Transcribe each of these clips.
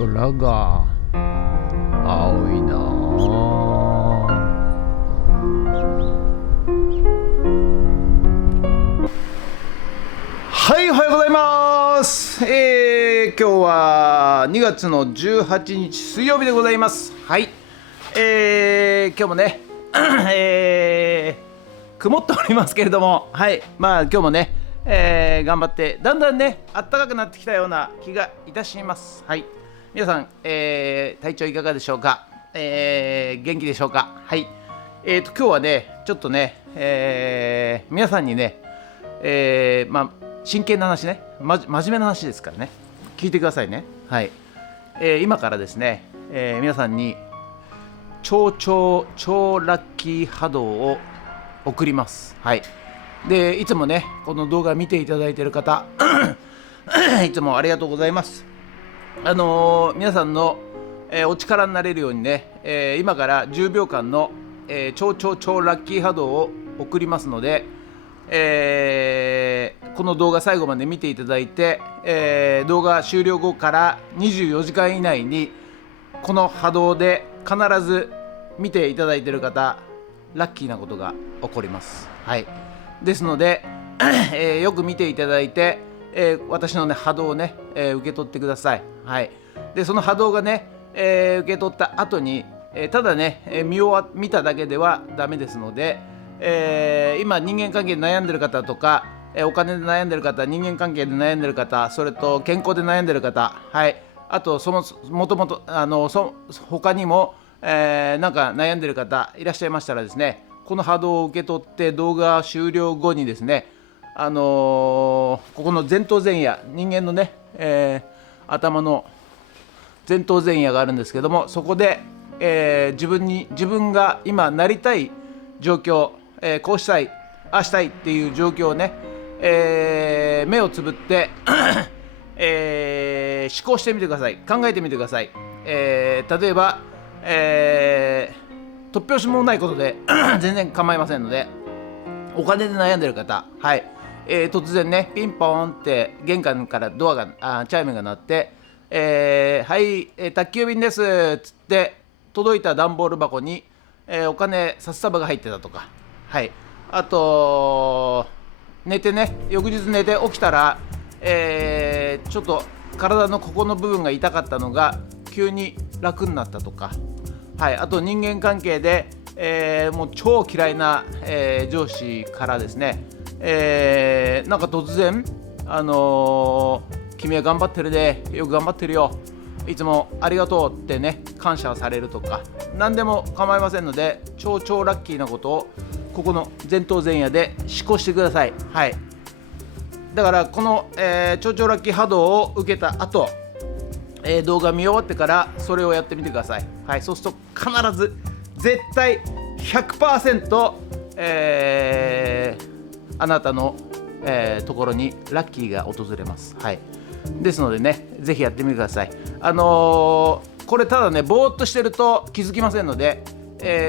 空が青いなはい、おはようございます。今日は2月の18日水曜日でございます。はい、今日もね、曇っておりますけれども、はい、今日もね、頑張ってだんだんね暖かくなってきたような気がいたします。はい、皆さん、体調いかがでしょうか。元気でしょうか。はい、今日はねちょっとね、皆さんにね、真剣な話ね、真面目な話ですからね、聞いてくださいね。はい、今からですね、皆さんに超ラッキー波動を送ります。はい、でいつもねこの動画見ていただいている方いつもありがとうございます。皆さんの、お力になれるようにね、今から10秒間の、超ラッキー波動を送りますので、この動画最後まで見ていただいて、動画終了後から24時間以内にこの波動で必ず見ていただいている方、ラッキーなことが起こります。はい、ですので、よく見ていただいて、私の、ね、波動をね、受け取ってください。はい、でその波動がね、受け取った後に、ただね見ただけではダメですので、今人間関係で悩んでる方とか、お金で悩んでる方、人間関係で悩んでる方、それと健康で悩んでる方、はい、あともともと他にも、なんか悩んでる方いらっしゃいましたらですね、この波動を受け取って動画終了後にですね、ここの前頭前野、人間のね、頭の前頭前野があるんですけども、そこで、自分が今なりたい状況、こうしたいああしたいっていう状況をね、目をつぶって思考してみてください。考えてみてください。例えば、突拍子もないことで全然構いませんので、お金で悩んでる方、はい、突然ねピンポーンって玄関からドアがチャイムが鳴って、はい、宅急便ですっつって届いた段ボール箱に、お金札束が入ってたとか、はい、あと翌日寝て起きたら、ちょっと体のここの部分が痛かったのが急に楽になったとか、はい、あと人間関係で、もう超嫌いな、上司からですね、なんか突然、君は頑張ってるね、よく頑張ってるよ、いつもありがとうってね感謝されるとか、何でも構いませんので、超ラッキーなことをここの前頭前野で思考してください。はい、だからこの、超ラッキー波動を受けた後、動画見終わってからそれをやってみてください。はい、そうすると必ず絶対 100%、あなたの、ところにラッキーが訪れます。はい、ですのでね、ぜひやってみてください。これただねぼーっとしてると気づきませんので、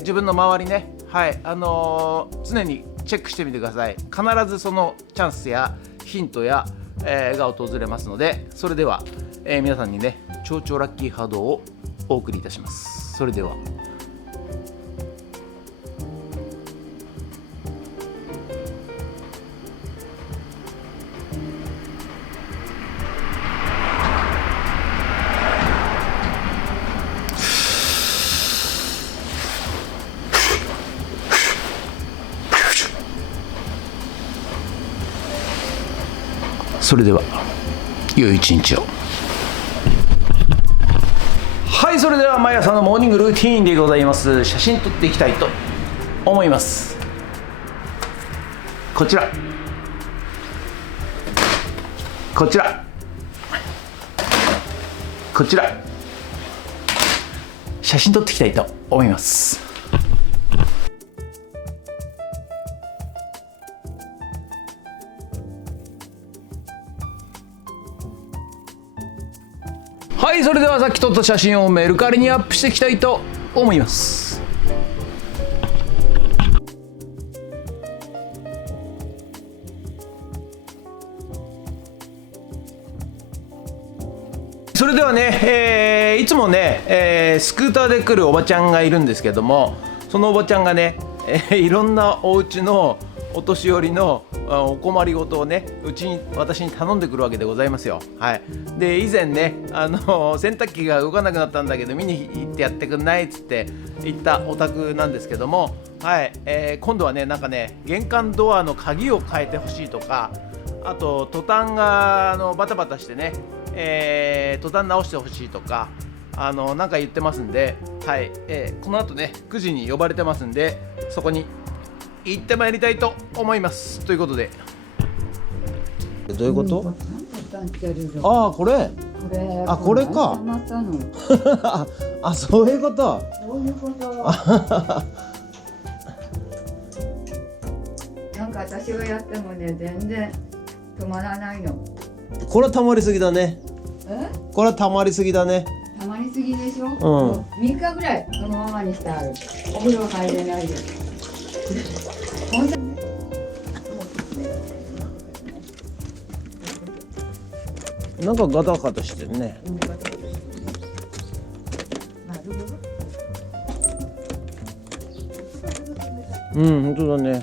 自分の周りね、はい、常にチェックしてみてください。必ずそのチャンスやヒントや、が訪れますので、それでは、皆さんにね超ラッキー波動をお送りいたします。それでは良い一日を。はい、それでは毎朝のモーニングルーティーンでございます。写真撮っていきたいと思います。こちら写真撮っていきたいと思います。はい、それではさっき撮った写真をメルカリにアップしていきたいと思います。それではね、いつもね、スクーターで来るおばちゃんがいるんですけども、そのおばちゃんがね、いろんなお家のお年寄りのお困りごとをね、私に頼んでくるわけでございますよ。はい、で以前ね、洗濯機が動かなくなったんだけど見に行ってやってくんないっつって行ったお宅なんですけども、はい、今度はね、なんかね、玄関ドアの鍵を変えてほしいとか、あとトタンがバタバタしてね、トタン直してほしいとか、なんか言ってますんで、はい、この後ね9時に呼ばれてますんで、そこに行ってまいりたいと思います。ということで、どういうこと？ああ、これあ、これかあ、そういうこと。そういうことなんか私がやってもね、全然止まらないの。これはたまりすぎだね。これはたまりすぎだね。たまりすぎでしょ。うん。3日ぐらいこのままにしてある。お風呂入れないで。本当にね。なんかガタガタしてるね。うん、本当だね。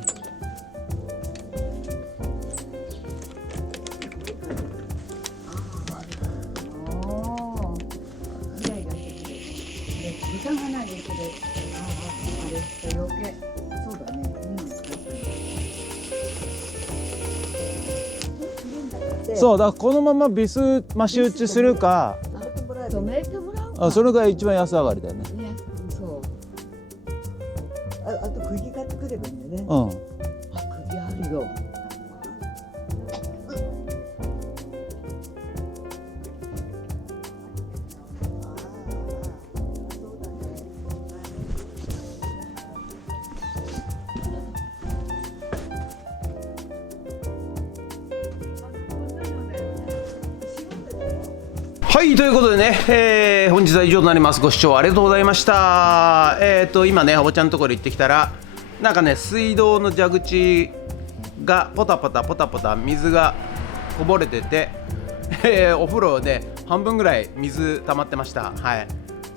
時間がないですけど、余計そうだね。そうだ、このままビス増し打ちするか、止めてもらうか。それが一番安上がりだよね。ね、そう。あと釘買ってくればいいんだね。うん。釘あるよ。はい、ということでね、本日は以上となります。ご視聴ありがとうございました。今ね、おばちゃんのところ行ってきたら、なんかね、水道の蛇口がポタポタ水がこぼれてて、お風呂で半分ぐらい水溜まってました。はい、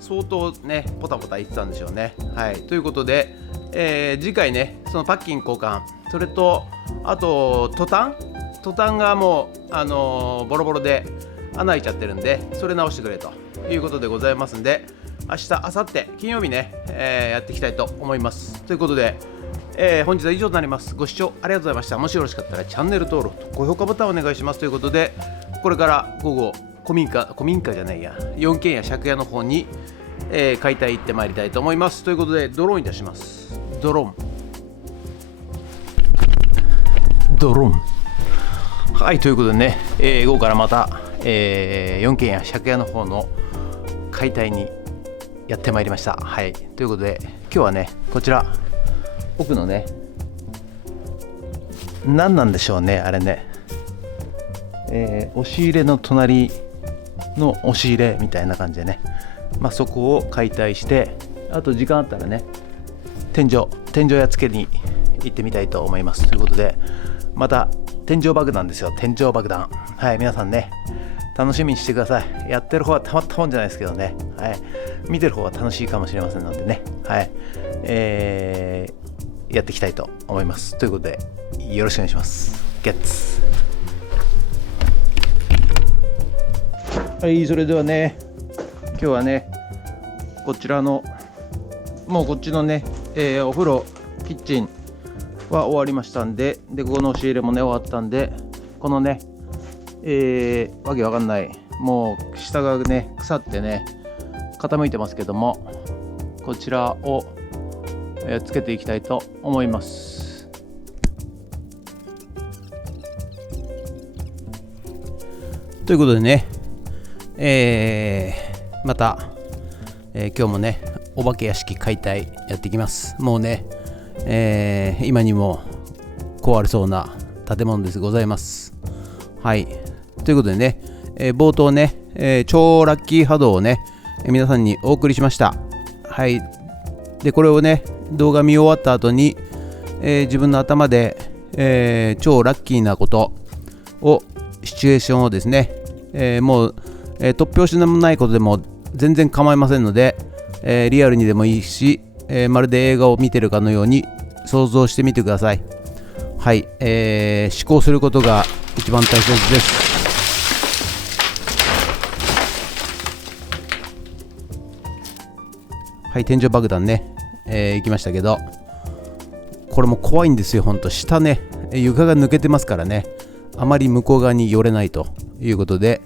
相当ね、ポタポタ言ってたんでしょうね。はい、ということで、次回ね、そのパッキン交換、それとあとトタンがもうボロボロで穴開いちゃってるんで、それ直してくれということでございますんで、明日、明後日、金曜日ね、やっていきたいと思います。ということで、本日は以上となります。ご視聴ありがとうございました。もしよろしかったらチャンネル登録と高評価ボタンをお願いします。ということで、これから午後、古民家じゃないや、4軒や借家の方に、解体行ってまいりたいと思います。ということで、ドローンいたします。ドローン。はい、ということでね、午後からまた、4軒や借家の方の解体にやってまいりました。はい、ということで、今日はね、こちら奥のね、何なんでしょうね、あれね、押し入れの隣の押し入れみたいな感じでね、そこを解体して、あと時間あったらね、天井やっつけに行ってみたいと思います。ということで、また天井爆弾ですよ、天井爆弾。はい、皆さんね、楽しみにしてください。やってる方はたまったもんじゃないですけどね、はい、見てる方は楽しいかもしれませんのでね、はい、やっていきたいと思います。ということで、よろしくお願いします。ゲッツ。はい、それではね、今日はね、こちらの、もうこっちのね、お風呂、キッチンは終わりましたんで、ここの押し入れもね、終わったんで、このね、わけわかんない、もう下がね、腐ってね、傾いてますけども、こちらを、つけていきたいと思います。ということでね、また、今日もね、お化け屋敷解体やっていきます。もうね、今にも壊れそうな建物でございます。はい、ということでね、冒頭ね、超ラッキー波動をね、皆さんにお送りしました。はい、でこれをね、動画見終わった後に、自分の頭で、超ラッキーなことを、シチュエーションをですね、もう、突拍子のないことでも全然構いませんので、リアルにでもいいし、まるで映画を見てるかのように想像してみてください。はい、思考することが一番大切です。はい、天井爆弾ね、行きましたけど、これも怖いんですよ。ほんと下ね、床が抜けてますからね、あまり向こう側に寄れないということで、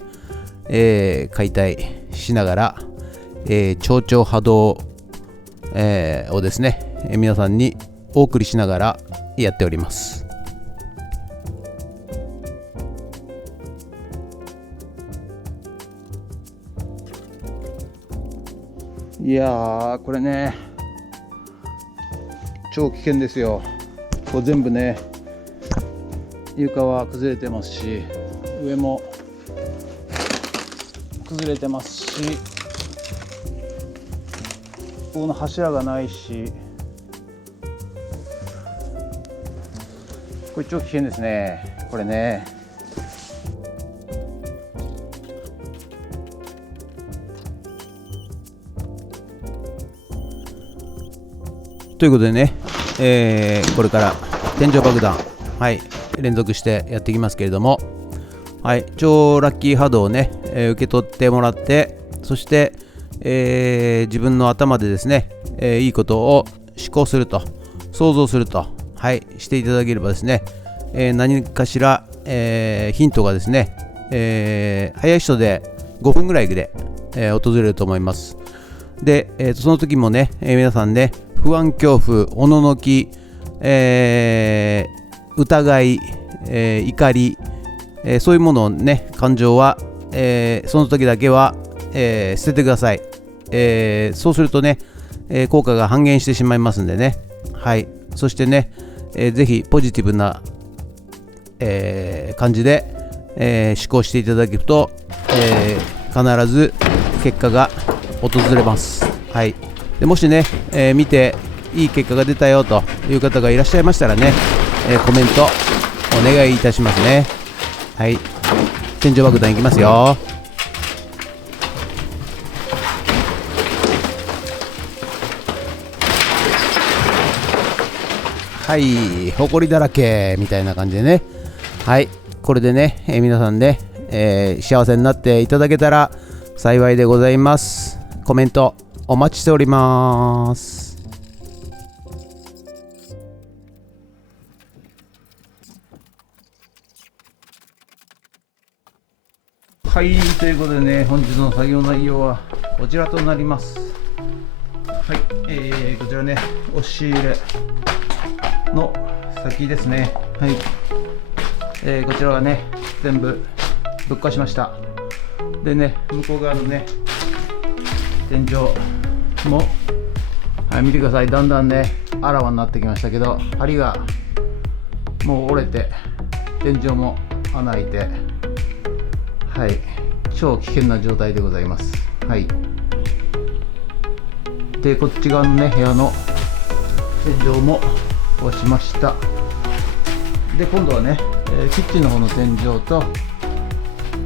解体しながら、超々波動、をですね、皆さんにお送りしながらやっております。いやー、これね、超危険ですよ。こう全部ね、床は崩れてますし、上も崩れてますし、この柱がないし、これ超危険ですね、これね。ということでね、これから天井爆弾、はい、連続してやっていきますけれども、はい、超ラッキー波動をね、受け取ってもらって、そして、自分の頭でですね、いいことを思考すると、想像すると、はい、していただければですね、何かしら、ヒントがですね、早い人で5分ぐらいで、訪れると思います。で、その時もね、皆さんね、不安、恐怖、おののき、疑い、怒り、そういうものをね、感情は、その時だけは、捨ててください。そうするとね、効果が半減してしまいますんでね。はい。そしてね、ぜひポジティブな、感じで、思考していただけると、必ず結果が訪れます。はい。でもしね、見ていい結果が出たよという方がいらっしゃいましたらね、コメントお願いいたしますね。はい。天井爆弾いきますよ。はい、埃だらけみたいな感じでね。はい、これでね、皆さんね、幸せになっていただけたら幸いでございます。コメントお待ちしております。はい、ということでね、本日の作業内容はこちらとなります。はい、こちらね、押し入れの先ですね。はい、こちらはね、全部ぶっ壊しました。でね、向こう側のね、天井も、はい、見てください。だんだんね、あらわになってきましたけど、梁がもう折れて、天井も穴開いて、はい、超危険な状態でございます。はい。で、こっち側のね、部屋の天井も押しました。で、今度はね、キッチンの方の天井と、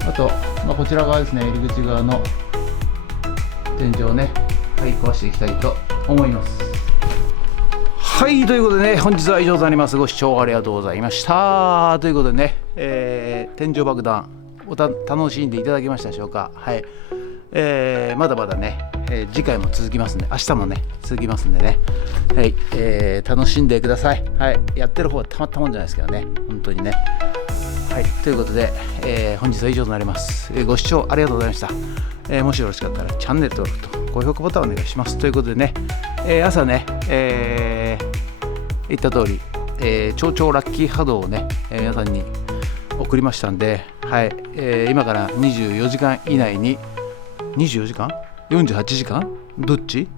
あと、こちら側ですね、入り口側の天井をね、はい、壊していきたいと思います。はい、ということでね、本日は以上となります。ご視聴ありがとうございました。ということでね、天井爆弾楽しんでいただけましたでしょうか。はい、まだまだね、次回も続きますんで、明日もね続きますんでね、はい、楽しんでください。はい、やってる方はたまったもんじゃないですけどね、本当にね。はい、ということで、本日は以上となります。ご視聴ありがとうございました。もしよろしかったらチャンネル登録と高評価ボタンをお願いします。ということでね、朝ね、言った通り、超々ラッキー波動をね、皆さんに送りましたんで、はい、今から24時間以内に、24時間 ?48 時間どっち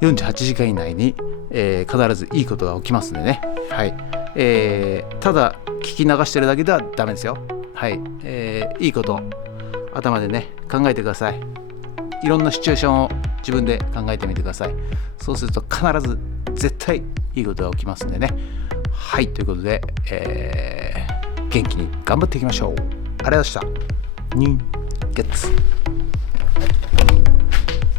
?48 時間以内に、必ずいいことが起きますんでね。はい。ただ聞き流してるだけではダメですよ。はい。いいこと頭でね考えてください。いろんなシチュエーションを自分で考えてみてください。そうすると必ず絶対いいことが起きますんでね。はい、ということで、元気に頑張っていきましょう。ありがとうございました。ニンゲッツ。